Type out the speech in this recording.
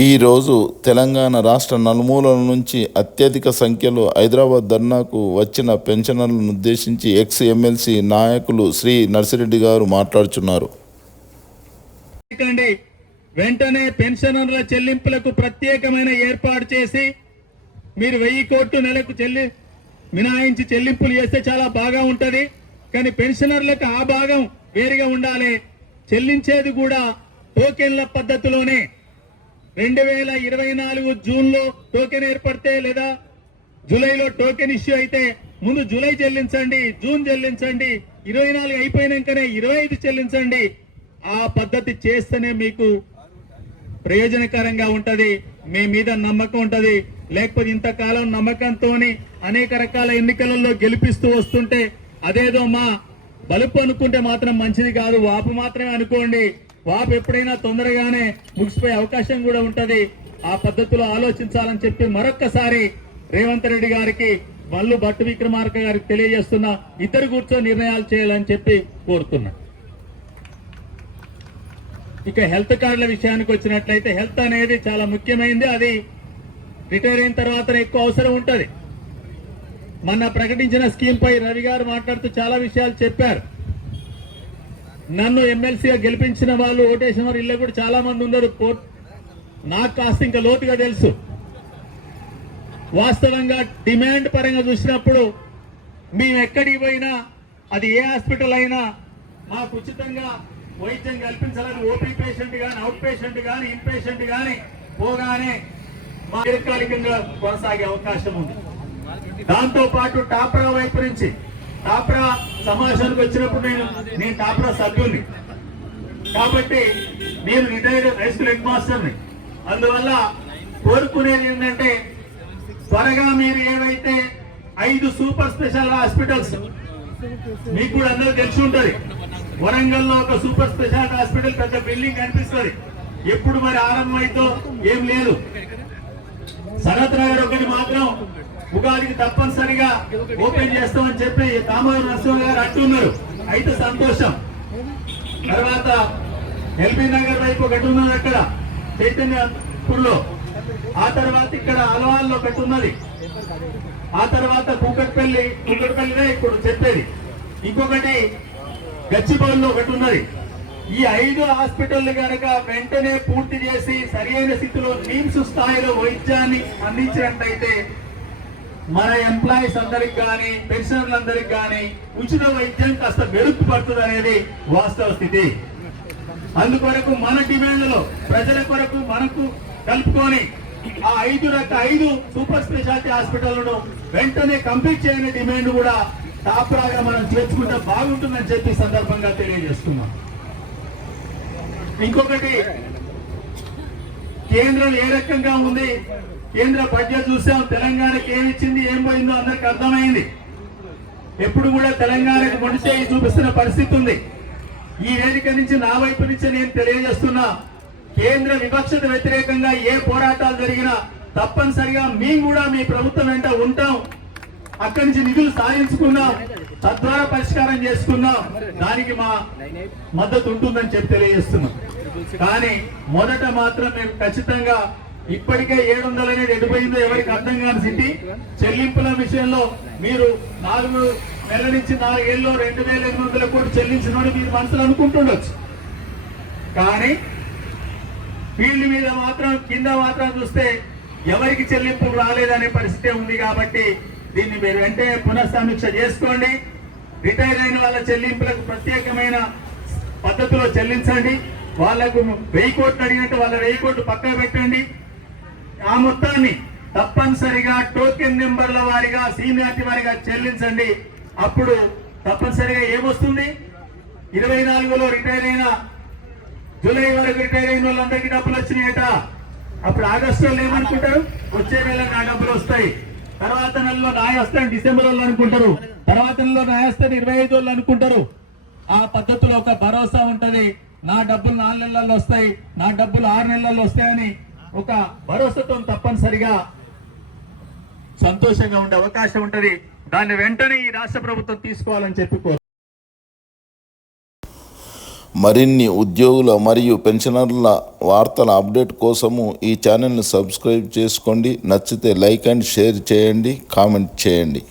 ఈరోజు తెలంగాణ రాష్ట్ర నలుమూలల నుంచి అత్యధిక సంఖ్యలో హైదరాబాద్ ధర్నాకు వచ్చిన పెన్షనర్లను ఉద్దేశించి ఎక్స్ ఎమ్మెల్సీ నాయకులు శ్రీ నర్సిరెడ్డి గారు మాట్లాడుతున్నారు. వెంటనే పెన్షనర్ల చెల్లింపులకు ప్రత్యేకమైన ఏర్పాటు చేసి మీరు 1000 కోట్లు నెలకు మినహాయించి చెల్లింపులు చేస్తే చాలా బాగా ఉంటది. కానీ పెన్షనర్లకు ఆ భాగం వేరుగా ఉండాలి. చెల్లించేది కూడా టోకెన్ల పద్ధతిలోనే 2024 జూన్లో టోకెన్ ఏర్పడితే లేదా జూలైలో టోకెన్ ఇష్యూ అయితే ముందు జూలై చెల్లించండి, జూన్ చెల్లించండి, 24 అయిపోయినాకనే 25 చెల్లించండి. ఆ పద్ధతి చేస్తేనే మీకు ప్రయోజనకరంగా ఉంటది, మీ మీద నమ్మకం ఉంటది. లేకపోతే ఇంతకాలం నమ్మకంతోని అనేక రకాల ఎన్నికలలో గెలిపిస్తూ వస్తుంటే అదేదో మా బలుపు అనుకుంటే మాత్రం మంచిది కాదు. వాపు మాత్రమే అనుకోండి. వాపు ఎప్పుడైనా తొందరగానే ముగిసిపోయే అవకాశం కూడా ఉంటది. ఆ పద్ధతిలో ఆలోచించాలని చెప్పి మరొక్కసారి రేవంత్ రెడ్డి గారికి మల్లు భట్టు విక్రమార్క గారికి తెలియజేస్తున్నా. ఇద్దరు కూర్చొని నిర్ణయాలు చేయాలని చెప్పి కోరుతున్నా. ఇక హెల్త్ కార్డుల విషయానికి వచ్చినట్లయితే హెల్త్ అనేది చాలా ముఖ్యమైనది. అది రిటైర్ అయిన తర్వాత ఎక్కువ అవసరం ఉంటది. మొన్న ప్రకటించిన స్కీమ్ పై రవి గారు మాట్లాడుతూ చాలా విషయాలు చెప్పారు. నన్ను ఎమ్మెల్సీగా గెలిపించిన వాళ్ళు, ఓటేసిన వారు ఇళ్ళ కూడా చాలా మంది ఉన్నారు. నాకు కాస్త ఇంకా లోతుగా తెలుసు. వాస్తవంగా డిమాండ్ పరంగా చూసినప్పుడు మేము ఎక్కడికి పోయినా, అది ఏ హాస్పిటల్ అయినా మాకు ఉచితంగా వైద్యం కల్పించాలని ఓపీ పేషెంట్ కానీ, అవుట్ పేషెంట్ కానీ, ఇన్ పేషెంట్ కానీ పోగానే మా దీర్ఘకాలికంగా కొనసాగే అవకాశం ఉంది. దాంతో పాటు టాప్రా వైపు నుంచి, టాప్రా సమావేశానికి వచ్చినప్పుడు నేను టాప్రా సభ్యుని కాబట్టి నేను రిటైర్డ్ హై స్కూల్ హెడ్ మాస్టర్ని. అందువల్ల కోరుకునేది ఏంటంటే త్వరగా మీరు ఏవైతే 5 సూపర్ స్పెషల్ హాస్పిటల్స్ మీకు కూడా అందరూ తెలిసి ఉంటది. వరంగల్ లో ఒక సూపర్ స్పెషాలిటీ హాస్పిటల్ పెద్ద బిల్డింగ్ కనిపిస్తుంది. ఎప్పుడు మరి ఆరంభం అయితే ఏం లేదు. సనత్ నగర్ ఒకటి మాత్రం ఉగాదికి తప్పనిసరిగా ఓపెన్ చేస్తామని చెప్పి దామోదర్ నరసింహ గారు అంటున్నారు. అయితే సంతోషం. తర్వాత ఎల్బీ నగర్ వైపు ఒకటి ఉన్నది, అక్కడ చైతన్యపూర్లో. ఆ తర్వాత ఇక్కడ అలవాల్లో ఒకటి ఉన్నది. ఆ తర్వాత కూకట్పల్లినే ఇప్పుడు చెప్పేది. ఇంకొకటి గచ్చిబౌలిలో ఒకటి ఉన్నది. ఈ 5 హాస్పిటళ్లు కనుక వెంటనే పూర్తి చేసి సరైన స్థితిలో నిమ్స్ స్థాయిలో వైద్యాన్ని అందించినట్లయితే మన ఎంప్లాయీస్ అందరికి కానీ, పెన్షనర్లందరికి కానీ ఉచిత వైద్యం కాస్త మెరుగుపడుతుంది అనేది వాస్తవ స్థితి. అందుకొరకు మన డిమాండ్లలో ప్రజల కొరకు మనకు కలుపుకొని ఆ 5 సూపర్ స్పెషాలిటీ హాస్పిటళ్లను వెంటనే కంప్లీట్ చేయని డిమాండ్ కూడా టాప్రాగా మనం చేర్చుకుంటే బాగుంటుందని చెప్పి సందర్భంగా తెలియజేస్తున్నాం. ఇంకొకటి, కేంద్రం ఏ రకంగా ఉంది, కేంద్ర బడ్జెట్ చూసాం. తెలంగాణకి ఏమి ఇచ్చింది, ఏం పోయిందో అందరికి అర్థమైంది. ఎప్పుడు కూడా తెలంగాణకు మొండిచేయి చూపిస్తున్న పరిస్థితి ఉంది. ఈ వేదిక నుంచి నా వైపు నుంచి నేను తెలియజేస్తున్నా, కేంద్ర వివక్షత వ్యతిరేకంగా ఏ పోరాటాలు జరిగినా తప్పనిసరిగా మేము కూడా మీ ప్రభుత్వం వెంట ఉంటాం. అక్కడి నుంచి నిధులు సాధించుకున్నాం, తద్వారా పరిష్కారం చేసుకున్నాం. దానికి మా మద్దతు ఉంటుందని చెప్పి తెలియజేస్తున్నాం. కానీ మొదట మాత్రం మేము ఖచ్చితంగా ఇప్పటికే 700 అనేది ఎడిపోయిందో ఎవరికి అర్థం కాని స్థితి. చెల్లింపుల విషయంలో మీరు 4 నెలల నుంచి 4 ఏళ్ళలో 2800 కోట్లు చెల్లించిన మీరు మనసులో అనుకుంటుండొచ్చు. కానీ ఫీల్డ్ మీద మాత్రం, కింద మాత్రం చూస్తే ఎవరికి చెల్లింపులు రాలేదనే పరిస్థితి ఉంది. కాబట్టి దీన్ని మీరు వెంటనే పునఃసమీక్ష చేసుకోండి. రిటైర్ అయిన వాళ్ళ చెల్లింపులకు ప్రత్యేకమైన పద్ధతిలో చెల్లించండి. వాళ్లకు 1000 కోట్లు అడిగినట్టు వాళ్ళ 1000 కోట్లు పక్కన పెట్టండి. ఆ మొత్తాన్ని తప్పనిసరిగా టోకెన్ నెంబర్ల వారిగా, సీనియారిటీ వారిగా చెల్లించండి. అప్పుడు తప్పనిసరిగా ఏమొస్తుంది, 24లో రిటైర్ అయిన, జూలై వరకు రిటైర్ అయిన వాళ్ళందరికీ డబ్బులు వచ్చినాయట. అప్పుడు ఆగస్టులో ఏమనుకుంటారు, వచ్చే నెల నా డబ్బులు వస్తాయి. తర్వాత నెలలో నాయస్తాను డిసెంబర్ వాళ్ళు అనుకుంటారు. తర్వాత నెలలో నాయస్తాను 25 వాళ్ళు అనుకుంటారు. ఆ పద్ధతిలో ఒక భరోసా ఉంటది. నా డబ్బులు 4 నెలల్లో వస్తాయి, నా డబ్బులు 6 నెలల్లో వస్తాయని ఒక భరోసాతో తప్పనిసరిగా సంతోషంగా ఉండే అవకాశం ఉంటది. దాన్ని వెంటనే ఈ రాష్ట్ర ప్రభుత్వం తీసుకోవాలని చెప్పి మరిన్ని ఉద్యోగుల మరియు పెన్షనర్ల వార్తల అప్డేట్ కోసము ఈ ఛానల్ని సబ్స్క్రైబ్ చేసుకోండి. నచ్చితే లైక్ అండ్ షేర్ చేయండి, కామెంట్ చేయండి.